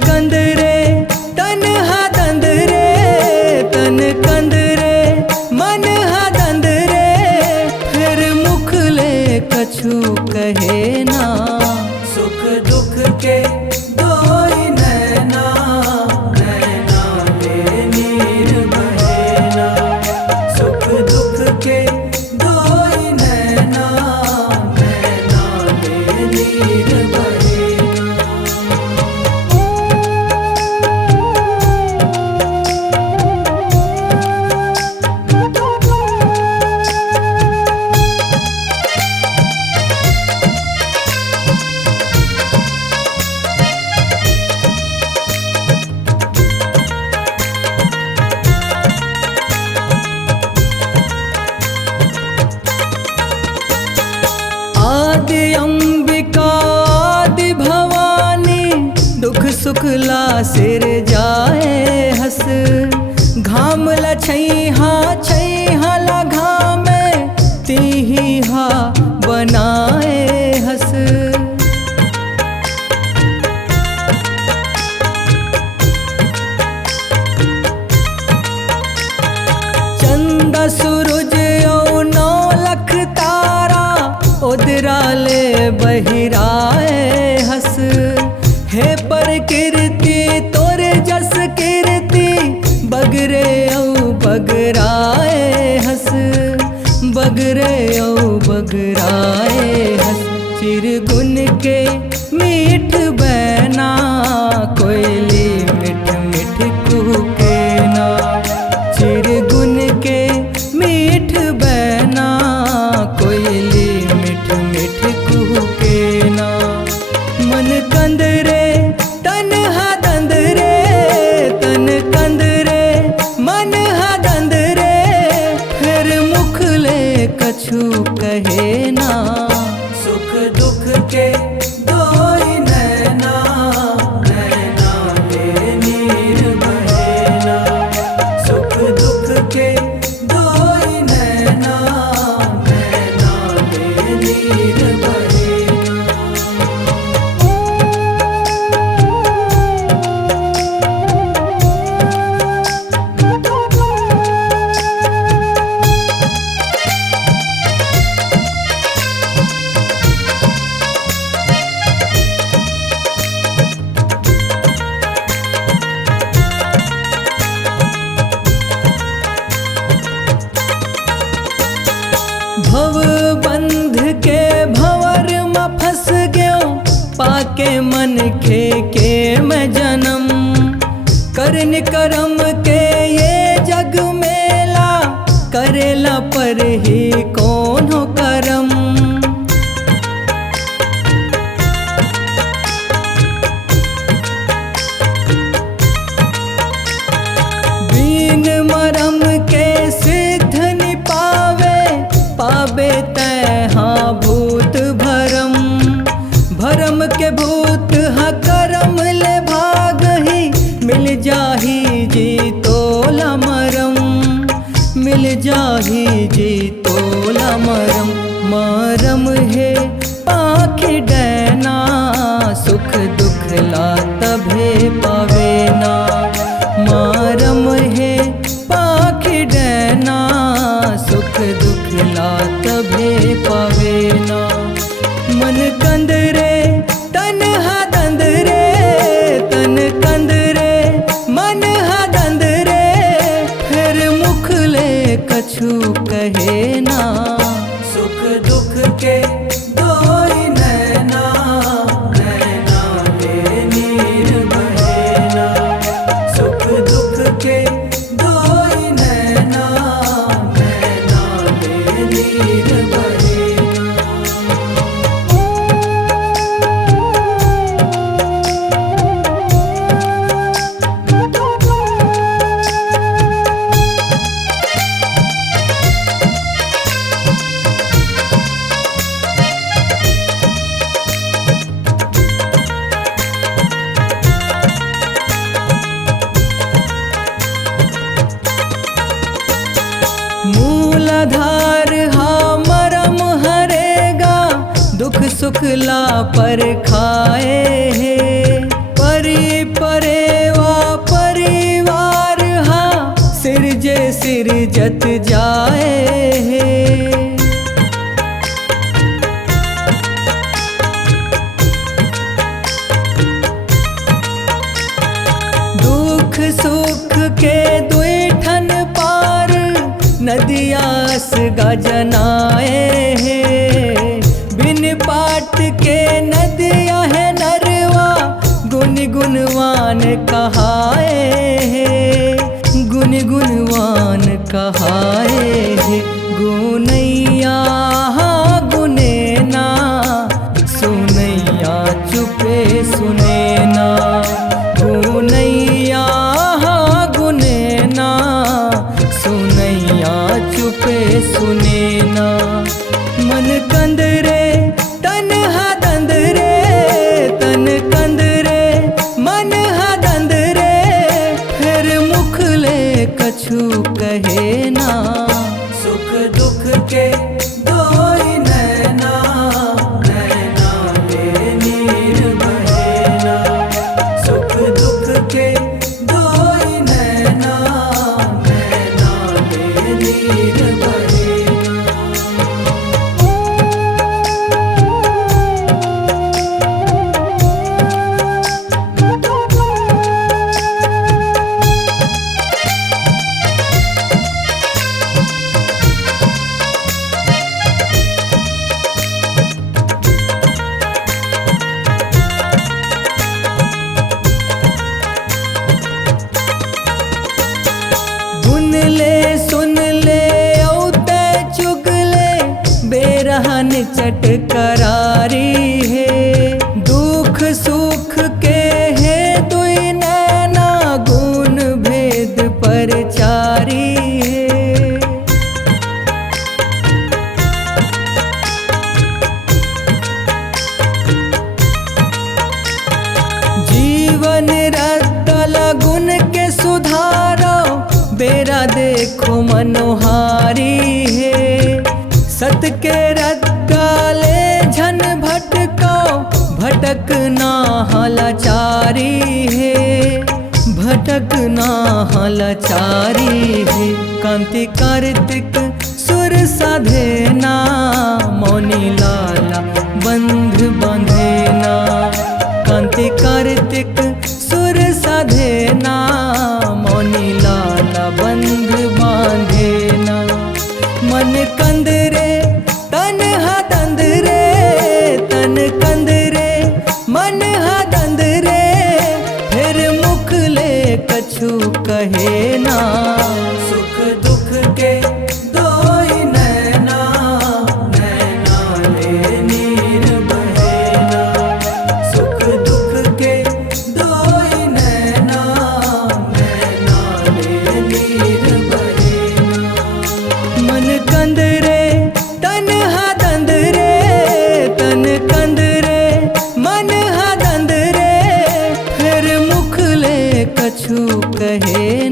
कंद रे तन हा दंद रे, तन कंद रे मन हा दंद रे, फिर मुख ले कछु कहे ना। सुख दुख के दोई नैना, नैना ले नीर बहे ना। सुख दुख के दोई नैना, नैना ले नीर बहे ना। आदि अंबिका आदि भवानी, दुख सुख ला सिर जाए हस। घाम ला छैहा ला घामे, तीही हा बनाए हस। चंदा सूरज औ नौ लख तारा, उदरा ले बहिराए हस। हे प्रकृति तोरे जस कीर्ति, बगरे औ बगराए हस। बगरे औ बगराए हस। चिरगुन के मीठ बैना, कोयली मिठ मिठ कुहके ना। चिरगुन के मीठ बैना, कोयली मिठ मिठ कुहके ना। मन कंद रे तन हा दंद रे, तन कंद रे मन हा दंद रे, फिर मुख ले कछु कहे ना। सुख दुख के दोई नैना, नैना ले नीर बहे ना। सुख दुख के दोई नैना, नैना ले नीर बहे ना। भव बंध के भंवर में फंस गयो, पाके मन के मैं जन्म। करन करम के ये जग मेला, करेला पर ही कौन हो करम। बीन मरम के सिद्ध नि पावे, पावे तैहा भूत भरम। भरम के भूत हा करम ले भागही, मिल जाही जी तोला मरम। मिल जाही जी तोला मरम। मरम है पाखी डैना, सुख दुख ला तभे पावे ना। मरम है पाखी डैना, सुख दुख ला तभे पावे ना। मन कंद रे तन हा दंद रे, तन कंद रे मन हा दंद रे, फिर मुख ले कछु कहे ना। सुख दुख के दोई नैना, नैना ले नीर बहे ना। सुख दुख के दोई नैना, नैना ले नीर बहे ना। मूलाधार हा मरम हरेगा, दुख सुख ला पर खाए है। परी परेवा परिवार हा सिरजे सिरजत जाए है। दुख सुख के दुईठन पार नदियास गजनाए है। बिन पाट के नदिया है नरवा गुन गुणवान कहाए है। गुन गुणवान कहाए है। गुनैया गुने ना सुनैया चुपे सुने ना। गुनैया गुने ना सुनैया चुपे सुने ना। मन कंदरे तन हा दंदरे तन कंदरे मन हा दंदरे फिर मुख ले कछु कहे ना। सुख दुख के दोई नैना नैना ले नीर बहेना। सुख दुख के दोई नैना नैना ले नीर बहेना। सुन ले औते चुगले बेरहन चट करारी है। दुख सुख के है दुई नैना गुण भेद परचारी है। जीवन रद्दल गुण के सुधारो बेरा देखो मनोहारी है। सत के रद्दाले झन भटको भटकना हलाचारी है। भटकना हलाचारी है। कांति कार्तिक सुर साधेना मौनी लाला बंध बांधेना। कांति कार्तिक सुर साधेना मौनी लाला बंध बांधेना। मन कंदरे तन हा दंदरे तन कंदरे मन हा दंदरे फिर मुख ले कछु कहे ना। सुख दुख के दोई नैना नैना ले नीर बहेना। सुख दुख के दोई नैना नैना ले नीर बहेना। मन कंदरे तन हा दंदरे तन कंदरे मन हा दंदरे फिर मुख ले कछु कहे